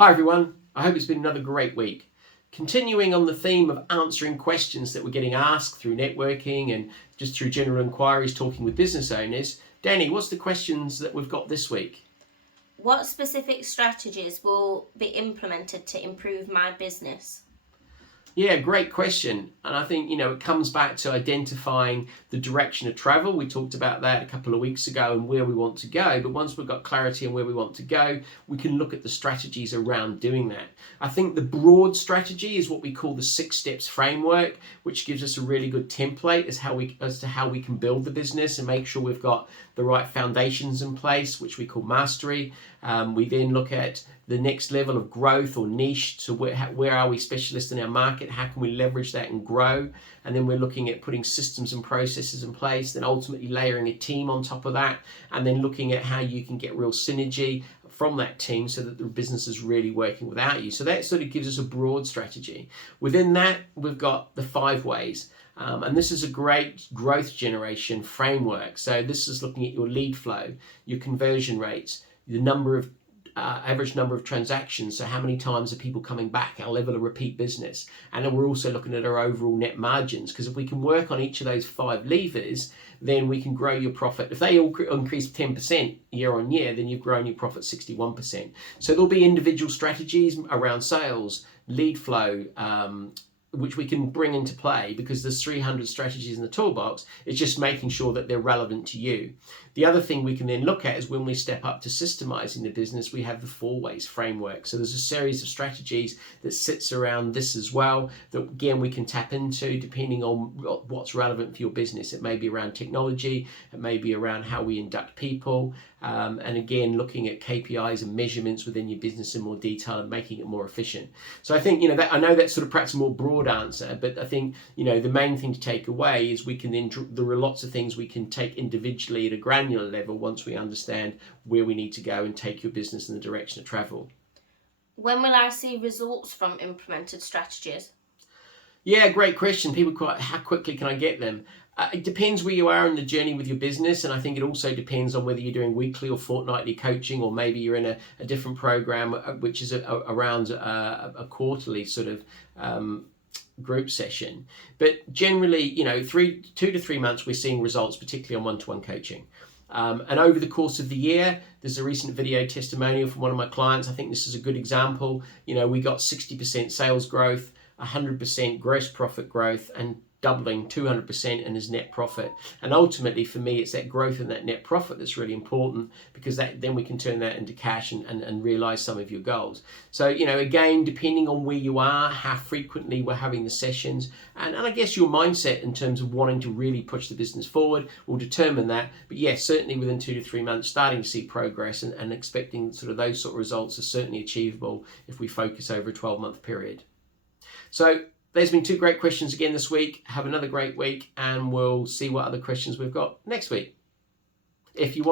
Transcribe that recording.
Hi everyone, I hope it's been another great week. Continuing on the theme of answering questions that we're getting asked through networking and just through general inquiries talking with business owners, Danny, what's the questions that we've got this week? What specific strategies will be implemented to improve my business? Yeah, great question. And I think, it comes back to identifying the direction of travel. We talked about that a couple of weeks ago and where we want to go. But once we've got clarity on where we want to go, we can look at the strategies around doing that. I think the broad strategy is what we call the 6 steps framework, which gives us a really good template as to how we can build the business and make sure we've got the right foundations in place, which we call mastery. We then look at the next level of growth or niche. So where are we specialists in our market? How can we leverage that and grow? And then we're looking at putting systems and processes in place, then ultimately layering a team on top of that, and then looking at how you can get real synergy from that team so that the business is really working without you. So that sort of gives us a broad strategy. Within that, we've got the 5 ways. And this is a great growth generation framework. So this is looking at your lead flow, your conversion rates, the average number of transactions, so how many times are people coming back, our level of repeat business, and then we're also looking at our overall net margins, because if we can work on each of those 5 levers, then we can grow your profit. If they all increase 10% year on year, then you've grown your profit 61%. So there'll be individual strategies around sales, lead flow, which we can bring into play, because there's 300 strategies in the toolbox. It's just making sure that they're relevant to you. The other thing we can then look at is when we step up to systemizing the business, we have the 4 ways framework. So there's a series of strategies that sits around this as well, that again we can tap into depending on what's relevant for your business. It may be around technology, it may be around how we induct people, and again looking at KPIs and measurements within your business in more detail and making it more efficient. So I think that I know that's sort of perhaps a more broad answer, but I think the main thing to take away is we can then there are lots of things we can take individually at a granular level once we understand where we need to go and take your business in the direction of travel. When will I see results from implemented strategies? Yeah, great question. How quickly can I get them? It depends where you are in the journey with your business, and I think it also depends on whether you're doing weekly or fortnightly coaching, or maybe you're in a different program which is around a quarterly sort of group session. But generally, 2 to 3 months, we're seeing results, particularly on one-to-one coaching. And over the course of the year, there's a recent video testimonial from one of my clients. I think this is a good example. We got 60% sales growth, 100% gross profit growth, and doubling 200% in his net profit. And ultimately for me, it's that growth in that net profit that's really important, because then we can turn that into cash and realize some of your goals. So again, depending on where you are, how frequently we're having the sessions, and I guess your mindset in terms of wanting to really push the business forward will determine that. But yes, certainly within 2 to 3 months, starting to see progress and expecting sort of those sort of results are certainly achievable if we focus over a 12-month period. So there's been 2 great questions again this week. Have another great week, and we'll see what other questions we've got next week. If you want